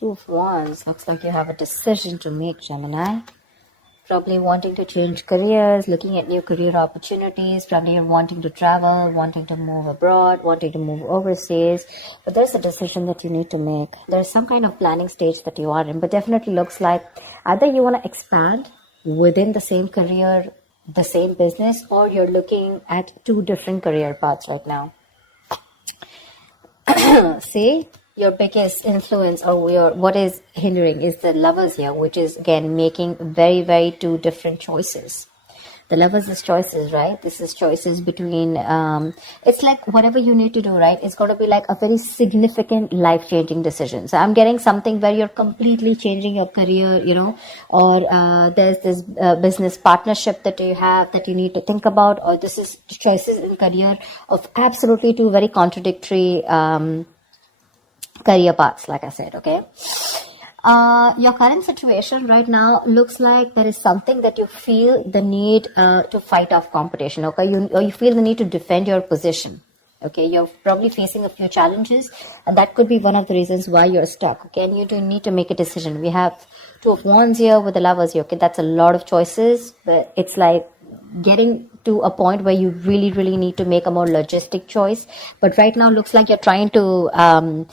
Two of Wands. Looks like you have a decision to make, Gemini. Probably wanting to change careers, looking at new career opportunities. Probably you're wanting to travel, wanting to move abroad, wanting to move overseas. But there's a decision that you need to make. There's some kind of planning stage that you are in. But definitely looks like either you want to expand within the same career, the same business, or you're looking at two different career paths right now. See, your biggest influence or what is hindering is the Lovers here, which is again making very, very two different choices. The Lovers is choices, right? This is choices between, it's like whatever you need to do, right? It's going to be like a very significant life-changing decision. So I'm getting something where you're completely changing your career, or there's this business partnership that you have that you need to think about, or this is choices in career of absolutely two very contradictory career paths, like I said, okay? Your current situation right now looks like there is something that you feel the need to fight off competition, okay? You feel the need to defend your position, okay? You're probably facing a few challenges, and that could be one of the reasons why you're stuck, okay? And you do need to make a decision. We have Two of Wands here with the Lovers here, okay? That's a lot of choices, but it's like getting to a point where you really, really need to make a more logistic choice. But right now looks like you're trying to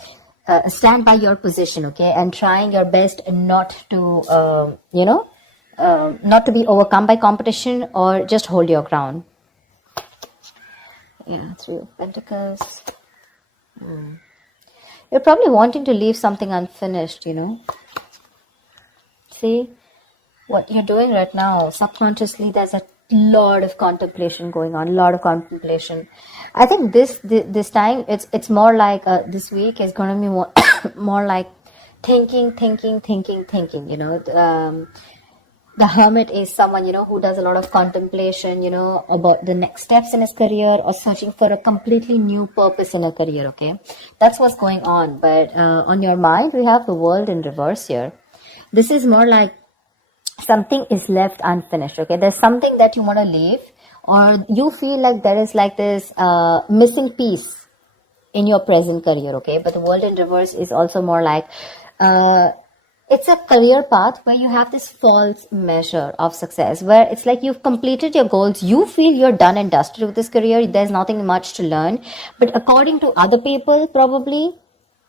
stand by your position, okay, and trying your best not to, not to be overcome by competition, or just hold your ground. Yeah, Three of Pentacles. You're probably wanting to leave something unfinished, See, what you're doing right now, subconsciously, there's a lot of contemplation going on, I think this time it's more like this week is going to be more like thinking. The Hermit is someone, who does a lot of contemplation, about the next steps in his career, or searching for a completely new purpose in a career, okay? That's what's going on. But on your mind, we have the World in reverse here. This is more like something is left unfinished, okay? There's something that you want to leave, or you feel like there is like this missing piece in your present career, okay? But the World in reverse is also more like it's a career path where you have this false measure of success, where it's like you've completed your goals, you feel you're done and dusted with this career, there's nothing much to learn. But according to other people, probably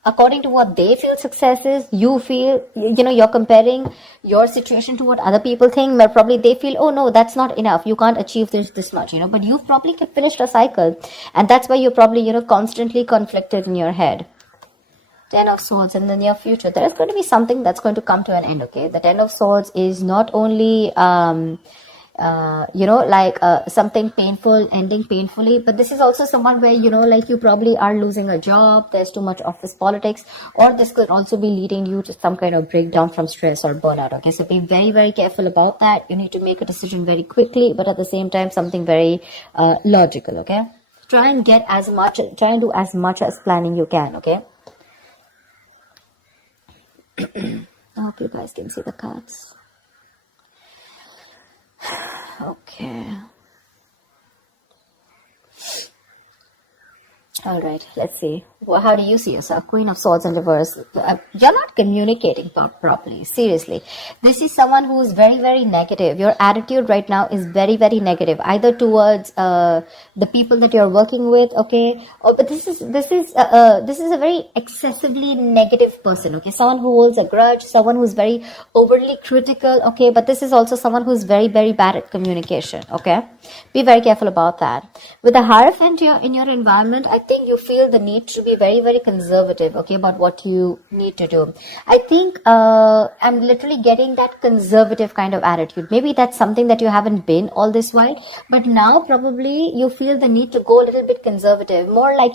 according to what they feel success is, you feel, you're comparing your situation to what other people think, but probably they feel, oh no, that's not enough, you can't achieve this much, but you've probably finished a cycle, and that's why you're probably, constantly conflicted in your head. Ten of Swords in the near future, there is going to be something that's going to come to an end, okay? The Ten of Swords is not only something painful, ending painfully, but this is also someone where, like you probably are losing a job, there's too much office politics, or this could also be leading you to some kind of breakdown from stress or burnout, okay? So be very, very careful about that. You need to make a decision very quickly, but at the same time, something very logical, okay? Try and do as much as planning you can, okay? I hope you guys can see the cards. Okay. All right, let's see. Well, how do you see yourself? Queen of Swords in reverse. You're not communicating properly. Seriously. This is someone who is very, very negative. Your attitude right now is very, very negative, either towards the people that you're working with, okay? But this is a very excessively negative person, okay? Someone who holds a grudge, someone who's very overly critical, okay? But this is also someone who's very, very bad at communication, okay? Be very careful about that. With the Hierophant here in your environment, I think you feel the need to be very, very conservative, okay, about what you need to do. I think I'm literally getting that conservative kind of attitude. Maybe that's something that you haven't been all this while, but now probably you feel the need to go a little bit conservative, more like,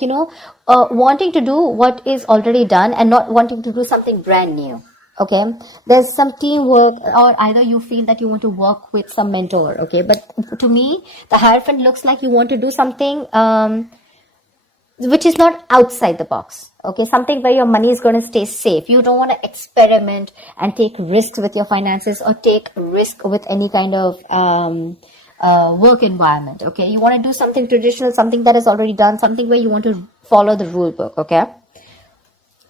wanting to do what is already done and not wanting to do something brand new. Okay, there's some teamwork, or either you feel that you want to work with some mentor, okay? But to me, the Hierophant looks like you want to do something which is not outside the box, okay? Something where your money is going to stay safe. You don't want to experiment and take risks with your finances, or take risk with any kind of work environment, okay? You want to do something traditional, something that is already done, something where you want to follow the rule book, okay?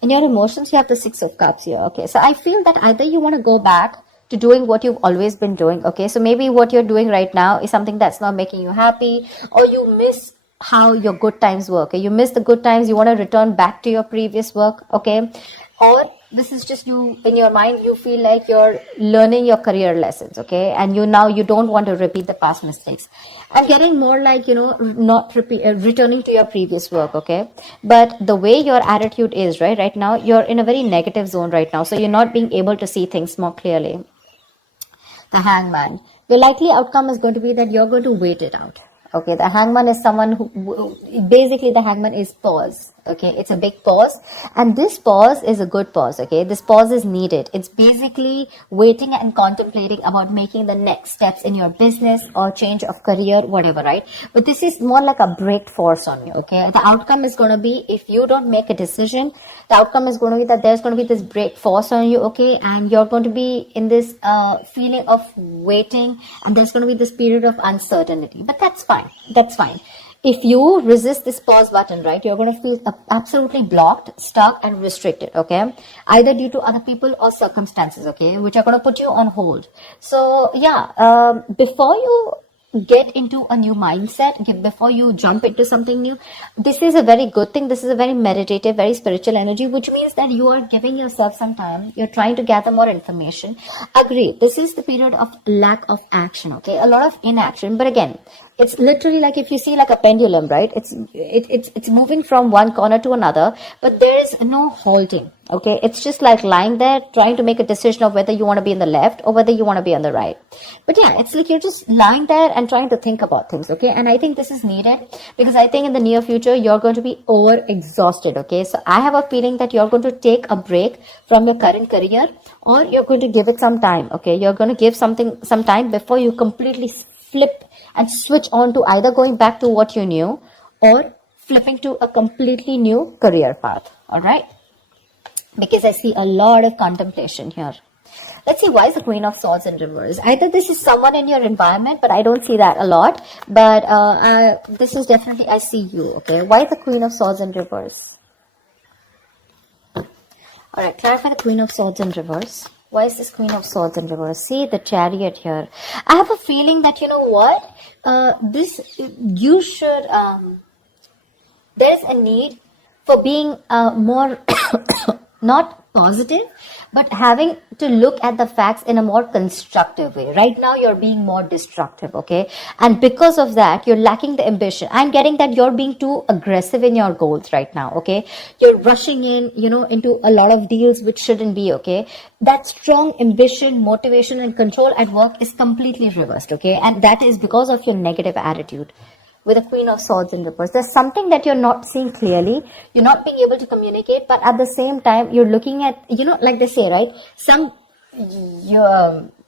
In your emotions, you have the Six of Cups here. Okay, so I feel that either you want to go back to doing what you've always been doing. Okay, so maybe what you're doing right now is something that's not making you happy, or you miss how your good times were. Okay, you miss the good times, you want to return back to your previous work. Okay, or this is just you in your mind, you feel like you're learning your career lessons. Okay, and you don't want to repeat the past mistakes. I'm getting more like, not returning to your previous work. Okay, but the way your attitude is right now, you're in a very negative zone right now, so you're not being able to see things more clearly. The Hangman. The likely outcome is going to be that you're going to wait it out. Okay, the Hangman is someone who, basically the Hangman is pause. Okay, it's a big pause, and this pause is a good pause. Okay, this pause is needed. It's basically waiting and contemplating about making the next steps in your business or change of career, whatever, right? But this is more like a break force on you. Okay, the outcome is going to be, if you don't make a decision, the outcome is going to be that there's going to be this break force on you. Okay, and you're going to be in this feeling of waiting, and there's going to be this period of uncertainty. But that's fine. That's fine. If you resist this pause button, right, you're going to feel absolutely blocked, stuck, and restricted. Okay, either due to other people or circumstances. Okay, which are going to put you on hold. So yeah, before you get into a new mindset, before you jump into something new, this is a very good thing. This is a very meditative, very spiritual energy, which means that you are giving yourself some time. You're trying to gather more information. Agree, this is the period of lack of action. Okay, a lot of inaction. But again, it's literally like, if you see like a pendulum, right? It's moving from one corner to another, but there is no halting. Okay, it's just like lying there trying to make a decision of whether you want to be in the left or whether you want to be on the right. But yeah, it's like you're just lying there and trying to think about things. Okay, and I think this is needed, because I think in the near future you're going to be over exhausted. Okay, so I have a feeling that you're going to take a break from your current career, or you're going to give it some time. Okay, you're going to give some time before you completely flip and switch on to either going back to what you knew or flipping to a completely new career path. All right, because I see a lot of contemplation here. Let's see, why is the Queen of Swords in reverse? Either this is someone in your environment, but I don't see that a lot. But this is definitely, I see you. Okay, why is the Queen of Swords in reverse? All right, clarify the Queen of Swords in reverse. Why is this Queen of Swords in reverse? See the Chariot here. I have a feeling that, you know what, you should, there's a need for being more not positive, but having to look at the facts in a more constructive way. Right now, you're being more destructive, okay? And because of that, you're lacking the ambition. I'm getting that you're being too aggressive in your goals right now, okay? You're rushing in, into a lot of deals which shouldn't be, okay? That strong ambition, motivation, and control at work is completely reversed, okay? And that is because of your negative attitude. With a Queen of Swords in reverse, there's something that you're not seeing clearly. You're not being able to communicate, but at the same time, you're looking at, like they say, right?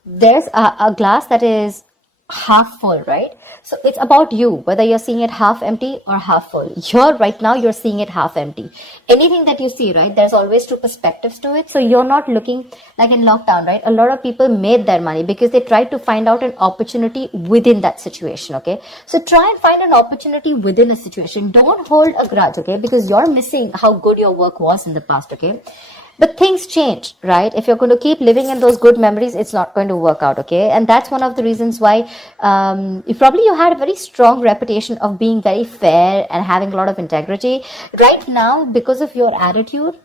There's a glass that is half full, right? So it's about you, whether you're seeing it half empty or half full. Right now, you're seeing it half empty. Anything that you see, right, there's always two perspectives to it. So you're not looking like in lockdown, right? A lot of people made their money because they tried to find out an opportunity within that situation, okay? So try and find an opportunity within a situation. Don't hold a grudge, okay? Because you're missing how good your work was in the past, okay? But things change, right? If you're going to keep living in those good memories, it's not going to work out, okay? And that's one of the reasons why you had a very strong reputation of being very fair and having a lot of integrity. Right now, because of your attitude,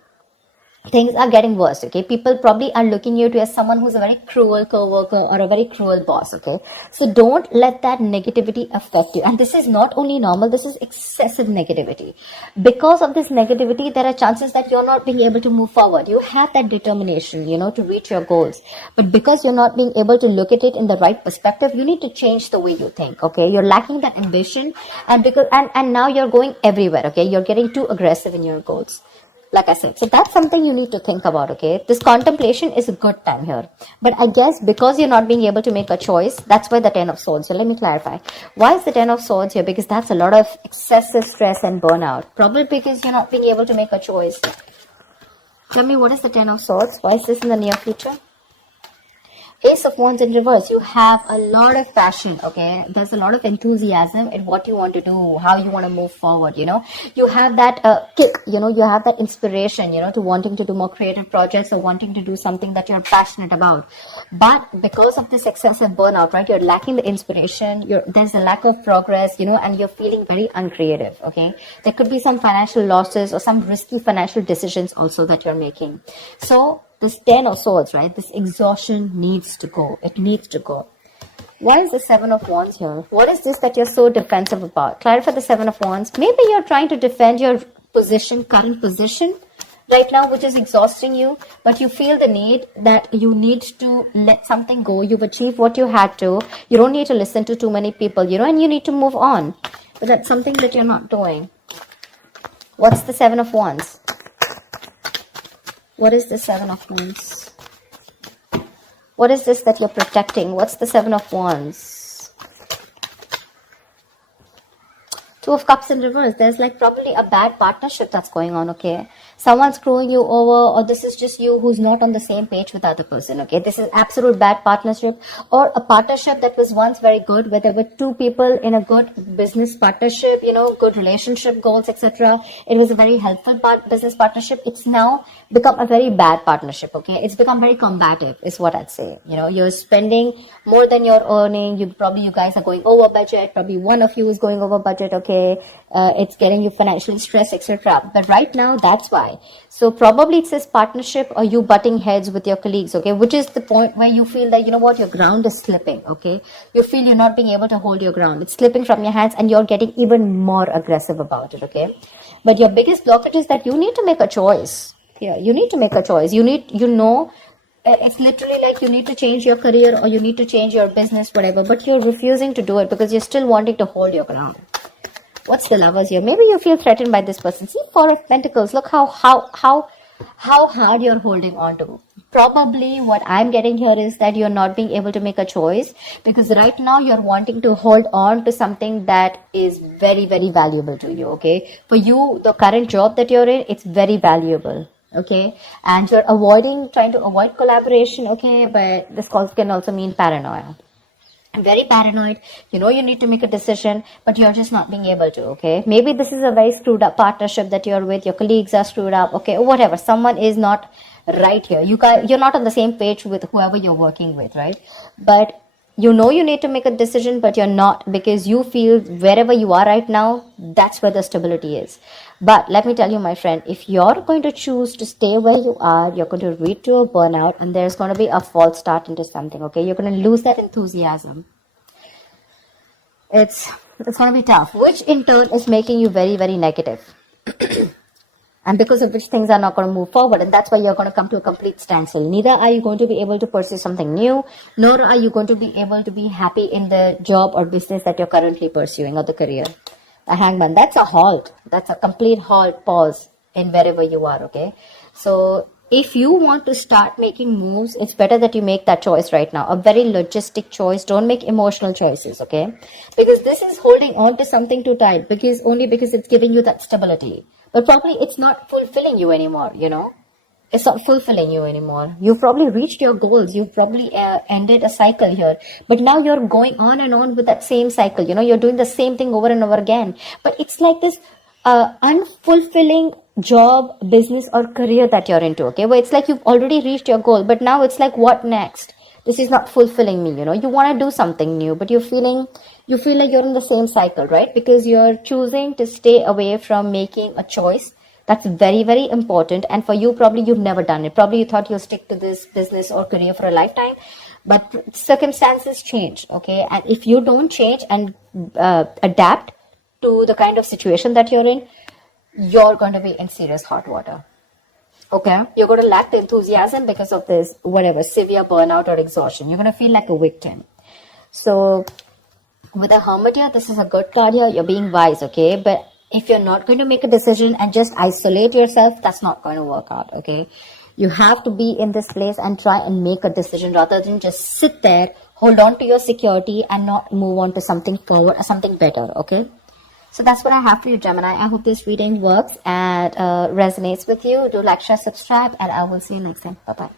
things are getting worse, okay? People probably are looking you as someone who's a very cruel co-worker or a very cruel boss, okay? So don't let that negativity affect you. And this is not only normal, this is excessive negativity. Because of this negativity, there are chances that you're not being able to move forward. You have that determination, to reach your goals. But because you're not being able to look at it in the right perspective, you need to change the way you think, okay? You're lacking that ambition, and now you're going everywhere, okay? You're getting too aggressive in your goals. Like I said, so that's something you need to think about, okay? This contemplation is a good time here. But I guess because you're not being able to make a choice, that's why the 10 of Swords. So let me clarify. Why is the 10 of Swords here? Because that's a lot of excessive stress and burnout. Probably because you're not being able to make a choice. Tell me, what is the 10 of Swords? Why is this in the near future? Ace of Wands in reverse, you have a lot of passion, okay? There's a lot of enthusiasm in what you want to do, how you want to move forward, you know? You have that kick, you know, you have that inspiration, you know, to wanting to do more creative projects or wanting to do something that you're passionate about. But because of this excessive burnout, right, you're lacking the inspiration, there's a lack of progress, you know, and you're feeling very uncreative, okay? There could be some financial losses or some risky financial decisions also that you're making. So, this 10 of Swords, right? This exhaustion needs to go. It needs to go. Why is the 7 of Wands here? What is this that you're so defensive about? Clarify the 7 of Wands. Maybe you're trying to defend your position, current position right now, which is exhausting you. But you feel the need that you need to let something go. You've achieved what you had to. You don't need to listen to too many people, you know, and you need to move on. But that's something that you're not doing. What's the 7 of Wands? What is the 7 of Wands? What is this that you're protecting? What's the 7 of Wands? 2 of Cups in reverse. There's like probably a bad partnership that's going on, okay? Someone's screwing you over, or this is just you who's not on the same page with the other person, okay? This is absolute bad partnership, or a partnership that was once very good, where there were two people in a good business partnership, you know, good relationship goals, etc. It was a very helpful business partnership. It's now become a very bad partnership, okay? It's become very combative, is what I'd say. You know, you're spending more than you're earning. You guys are going over budget. Probably one of you is going over budget, okay? It's getting you financial stress, etc. But right now, that's why. So probably it says partnership or you butting heads with your colleagues, okay? Which is the point where you feel that, you know what, your ground is slipping, okay? You feel you're not being able to hold your ground. It's slipping from your hands and you're getting even more aggressive about it, okay? But your biggest blockage is that you need to make a choice. Yeah, you need to make a choice. It's literally like you need to change your career or you need to change your business, whatever, but you're refusing to do it because you're still wanting to hold your ground. What's the Lovers here? Maybe you feel threatened by this person. See, 4 of Pentacles. Look how hard you're holding on to. Probably what I'm getting here is that you're not being able to make a choice because right now you're wanting to hold on to something that is very, very valuable to you, okay? For you, the current job that you're in, it's very valuable, okay? And you're trying to avoid collaboration, okay? But this can also mean paranoia. I'm very paranoid. You know you need to make a decision, but you're just not being able to, okay? Maybe this is a very screwed up partnership that you're with. Your colleagues are screwed up, okay? Whatever. Someone is not right here. You're not on the same page with whoever you're working with, right? But you know you need to make a decision, but you're not because you feel wherever you are right now, that's where the stability is. But let me tell you, my friend, if you're going to choose to stay where you are, you're going to lead to a burnout and there's going to be a false start into something, okay? You're going to lose that enthusiasm. It's going to be tough, which in turn is making you very, very negative. And because of which things are not going to move forward. And that's why you're going to come to a complete standstill. Neither are you going to be able to pursue something new, nor are you going to be able to be happy in the job or business that you're currently pursuing or the career. A Hangman, that's a halt. That's a complete halt, pause in wherever you are, okay? So if you want to start making moves, it's better that you make that choice right now. A very logistic choice. Don't make emotional choices, okay? Because this is holding on to something too tight because it's giving you that stability. But probably it's not fulfilling you anymore, you know? It's not fulfilling you anymore. You've probably reached your goals. You've probably ended a cycle here. But now you're going on and on with that same cycle. You know, you're doing the same thing over and over again. But it's like this unfulfilling job, business or career that you're into, okay? Where it's like you've already reached your goal. But now it's like, what next? This is not fulfilling me, you know? You want to do something new, but you feel like you're in the same cycle, right? Because you're choosing to stay away from making a choice. That's very, very important. And for you, probably you've never done it. Probably you thought you'll stick to this business or career for a lifetime. But circumstances change, okay? And if you don't change and adapt to the kind of situation that you're in, you're going to be in serious hot water. Okay? You're going to lack the enthusiasm because of this, whatever, severe burnout or exhaustion. You're going to feel like a victim. So with a Hermit here, this is a good card here. You're being wise, okay? But if you're not going to make a decision and just isolate yourself, that's not going to work out, okay? You have to be in this place and try and make a decision rather than just sit there, hold on to your security and not move on to something forward or something better, okay? So that's what I have for you, Gemini. I hope this reading works and resonates with you. Do like, share, subscribe, and I will see you next time. Bye-bye.